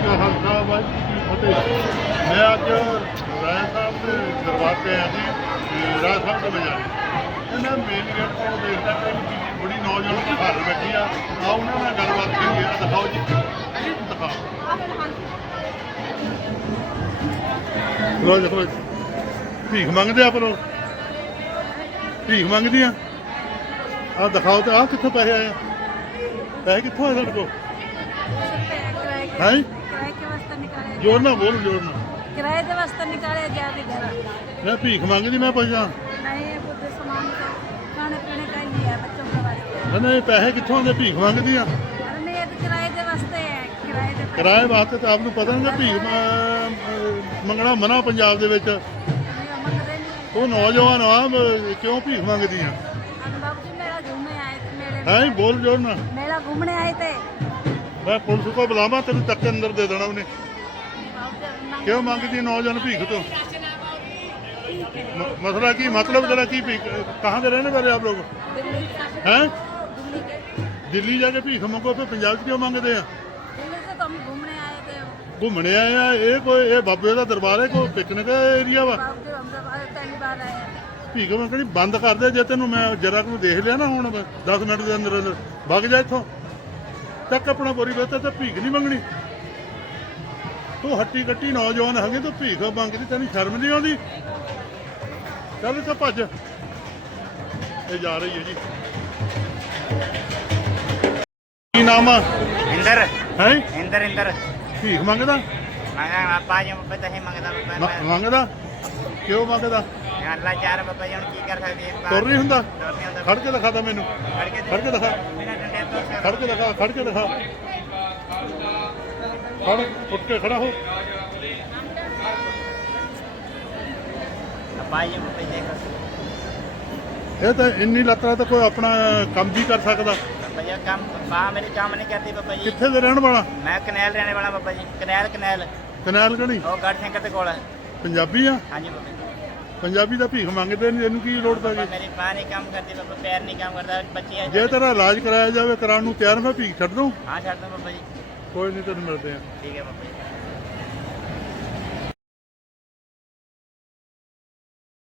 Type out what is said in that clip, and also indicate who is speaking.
Speaker 1: ਕਾ ਖਾਲਸਾ ਵਾਹਿਗੁਰੂ ਜੀ ਕੀ ਫਤਿਹ। ਮੈਂ ਅੱਜ ਰਾਏ ਸਾਹਿਬ ਦੇ ਦਰਬਾਰ ਤੇ ਆਇਆ ਸੀ ਤੇ ਰਾਏ ਸਾਹਿਬ ਦੇ ਬਾਜ਼ਾਰ ਇਹਨਾਂ ਮੇਨ ਗੇਟ ਤੋਂ ਦੇਖਦਾ ਕਿ ਬੜੀ ਨੌਜਵਾਨ ਘਰ ਬੈਠੀ ਆ ਉਹਨਾਂ ਨਾਲ ਗੱਲਬਾਤ ਕਰੀਏ। ਦਿਖਾਓ ਜੀ, ਦਿਖਾਓ ਲੋ ਦੇਖੋ ਭੀਖ ਮੰਗਦੇ ਆ, ਪਰ ਭੀਖ ਮੰਗਦੀ ਆ। ਆਹ ਦਿਖਾਓ ਤੇ ਆਹ ਕਿੱਥੋਂ ਪੈਸੇ ਆਏ ਆ? ਪੈਸੇ ਕਿੱਥੋਂ ਆਏ ਸਾਡੇ ਕੋਲ? ਹੈ ਜੋਰ ਨਾ ਬੋਲ, ਜੋਰ ਨਾ।
Speaker 2: किराए के वास्ते निकाले जाते घर
Speaker 1: मैं भीख मंगती, मैं पैसा
Speaker 2: नहीं है कुछ सामान का खाने पीने का ही है बच्चों के वास्ते।
Speaker 1: नहीं पैसे कितों आते? भीख मंगती आ।
Speaker 2: अरे नहीं ये तो किराए के वास्ते है, किराए के
Speaker 1: किराए वास्ते तो आपको पता नहीं भीख मंगना मना पंजाब दे विच।
Speaker 2: मंगते नहीं।
Speaker 1: वो नौजवान आ क्यों भीख मंगती आ?
Speaker 2: बाबू जी मेला घूमने आए थे, मेले
Speaker 1: है बोल जोर ना।
Speaker 2: मेला घूमने आए थे।
Speaker 1: मैं पुलिस को बुलावा, तेन तक के अंदर दे देना उन्हें। क्यों मांगती है नौजवान भीख तो? मसला की मतलब जरा की भीख कहाँ से रहने वाले आप लोग हैं? दिल्ली जाके भीख मंगो, फिर पंजाब से क्यों मांगते हैं?
Speaker 2: दिल्ली से तो हम घूमने आए थे।
Speaker 1: घूमने आए हैं। ये कोई ये बाबे का दरबार है, कोई पिकनिक एरिया वा?
Speaker 2: बाबू जी हम सब पहली बार आए हैं।
Speaker 1: भीख मंगनी बंद कर दे। जे तेन मैं जरा को देख लिया ना हूँ 10 मिनट के अंदर अंदर भग जा इतों तक अपना बोरी बेहतर तो भीख नहीं मंगनी। तू हट्टी कट्टी नौजवान है तो भीख मंगती, तेन शर्म नहीं आती? चल तो भज। ये जा रही है जी। की नाम है?
Speaker 3: इंदर
Speaker 1: है
Speaker 3: इंदर इंदर
Speaker 1: भीख मंगदा?
Speaker 3: मंगा बाबा जी पता ही मंगदा बाबा
Speaker 1: मंगदा क्यों मंगदा?
Speaker 3: अल्लाह चार बाबा जी की कर सकदी है।
Speaker 1: तुर नहीं हुंदा?
Speaker 3: तुर नहीं हुंदा।
Speaker 1: खड़ के दिखा दा मैनू, खड़ के दिखा,
Speaker 3: बिना डंडे तो
Speaker 1: खड़ के दिखा, खड़ के दिखा, खड़ उठ के खड़ा हो।
Speaker 3: बाबा जी बाबा जी
Speaker 1: ये तो इन्नी लत्ता तो कोई अपना काम भी कर सकता।
Speaker 3: बाबा जी काम बा मेरी काम नहीं करती बाबा जी।
Speaker 1: कित्थे दे रहने वाला?
Speaker 3: मैं कनैल रहने वाला बाबा जी। कनैल कनैल
Speaker 1: कनैल कणी
Speaker 3: ਉਹ ਗੜ ਸਿੰਘ ਦੇ ਕੋਲ ਹੈ।
Speaker 1: पंजाबी आ?
Speaker 3: ਹਾਂਜੀ ਬਾਬਾ
Speaker 1: पंजाबी का भीख मंगते नहीं, इन्हू की लोड़ पै
Speaker 3: ਬਾਬਾ
Speaker 1: गई?
Speaker 3: ਮੇਰੀ ਬਾਹ ਨਹੀਂ ਕੰਮ ਕਰਦੀ ਬਾਬਾ, ਪੈਰ ਨਹੀਂ ਕੰਮ ਕਰਦਾ ਬੱਚੀ ਹੈ।
Speaker 1: जे तेरा इलाज कराया जाए कराने नूं तैयार, मैं भीख छड्ड दूं?
Speaker 3: ਹਾਂ ਛੱਡ ਦੋ ਬਾਬਾ ਜੀ।
Speaker 1: कोई नहीं, तेन मिलते हैं।
Speaker 3: ਠੀਕ ਹੈ ਬਾਬਾ ਜੀ।